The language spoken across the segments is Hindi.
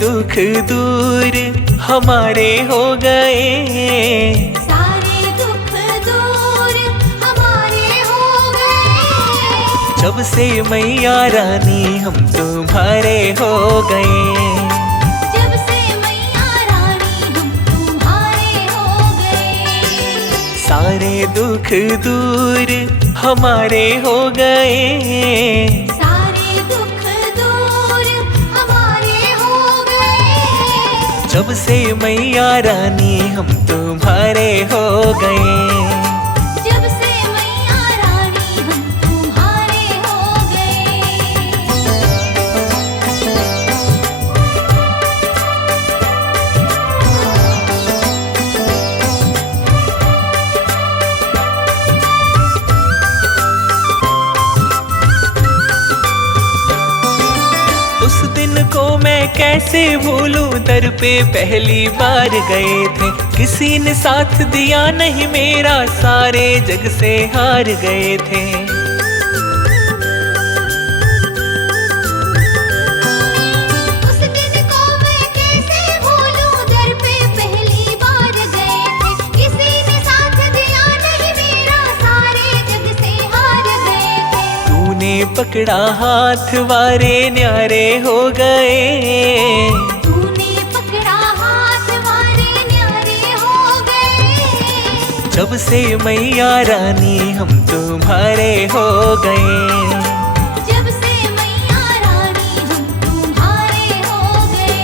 दुख दूर हमारे हो गए, सारे दुख दूर हमारे हो गए। जब से मैया रानी हम तुम्हारे हो गए, जब से मैया रानी हम तुम्हारे हो गए। सारे दुख दूर हमारे हो गए, सारे दुख दूर हमारे हो गए। जब से मैया रानी हम तुम्हारे हो गए। जब से मैया रानी हम तुम्हारे हो गए। उस दिन को मैं कैसे भूलूं, दर पे पहली बार गए थे, किसी ने साथ दिया नहीं मेरा, सारे जग से हार गए थे। उस दिन को मैं कैसे भूलूं, दर पे पहली बार गए थे, किसी ने साथ दिया नहीं मेरा, सारे जग से हार गए थे। तूने पकड़ा हाथ वारे न्यारे हो गए, तूने पकड़ा हाथ वारे न्यारे हो गए। जब से मैया रानी हम तुम्हारे हो गए। जब से मैया रानी हम तुम्हारे हो गए।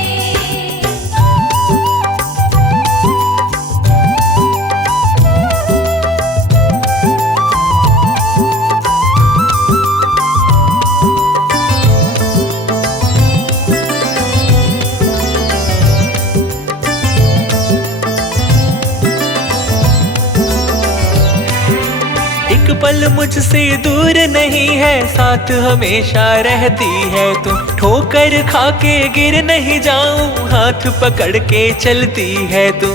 एक पल मुझसे दूर नहीं है, साथ हमेशा रहती है तू, ठोकर खा के गिर नहीं जाऊं, हाथ पकड़ के चलती है तू।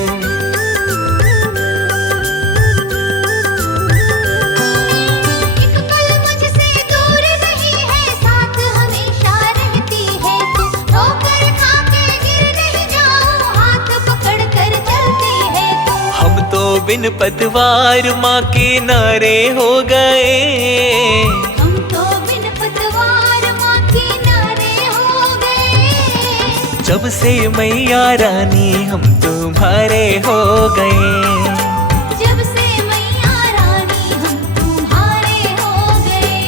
एक पल मुझसे दूर नहीं है, साथ हमेशा रहती है तू, ठोकर खा के गिर नहीं जाऊं, हाथ पकड़ कर चलती है तू। हम तो बिन पतवार माँ के नारे हो गए, हम तो बिन पतवार माँ के नारे हो गए। जब से मैया रानी हम तुम्हारे हो गए। जब से मैया रानी हम तुम्हारे हो गए।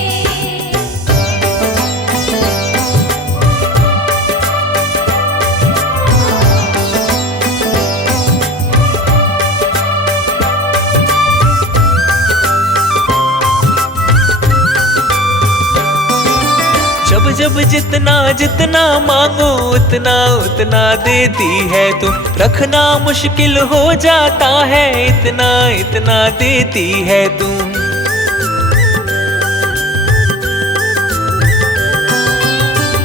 जब जब जितना जितना मांगो उतना उतना देती है तू, रखना मुश्किल हो जाता है, इतना इतना देती है तू।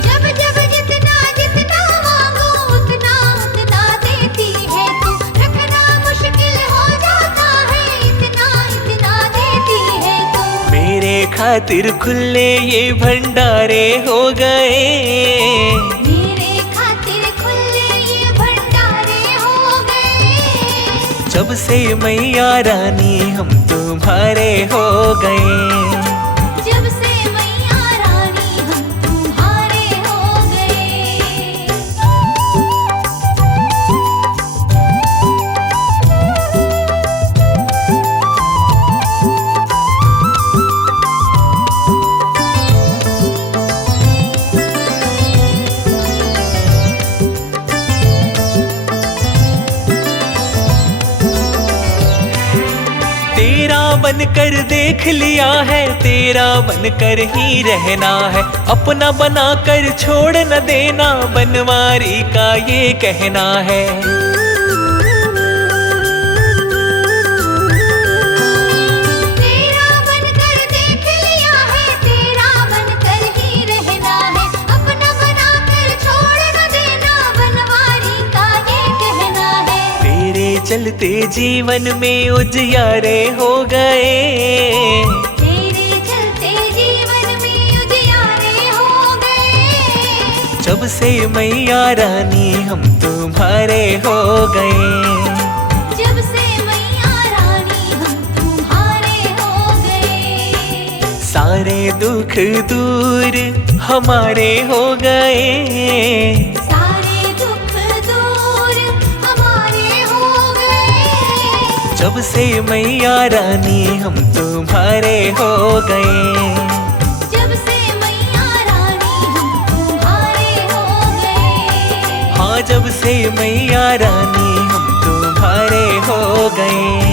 जब जब जितना जितना मांगो उतना उतना देती है तू, रखना मुश्किल हो जाता है, इतना इतना देती है तू। मेरे खातिर खुले ये भंडारे हो गए, मेरे खातिर खुले ये भंडारे हो गए। जब से मैया रानी हम तुम्हारे हो गए। जब से मैया रानी हम तुम्हारे हो गए। तेरा बनकर देख लिया है, तेरा बनकर ही रहना है, अपना बनाकर छोड़ न देना, बनवारी का ये कहना है। तेरा बनकर देख लिया है, तेरा बनकर ही रहना है, अपना बनाकर छोड़ न देना, बनवारी का ये कहना है। तेरे चलते जीवन में उजियारे हो गए, तेरे चलते जीवन में उजियारे हो गए। जब से मैया रानी हम तुम्हारे हो गए। जब से मैया रानी हम तुम्हारे हो गए। सारे दुख दूर हमारे हो गए। सारे दुख दूर हमारे हो गए। जब से मैया रानी हम तुम्हारे हो गए। जब से मैया रानी हम तुम्हारे हो गए। हाँ, जब से मैया रानी हम तुम्हारे हो गए।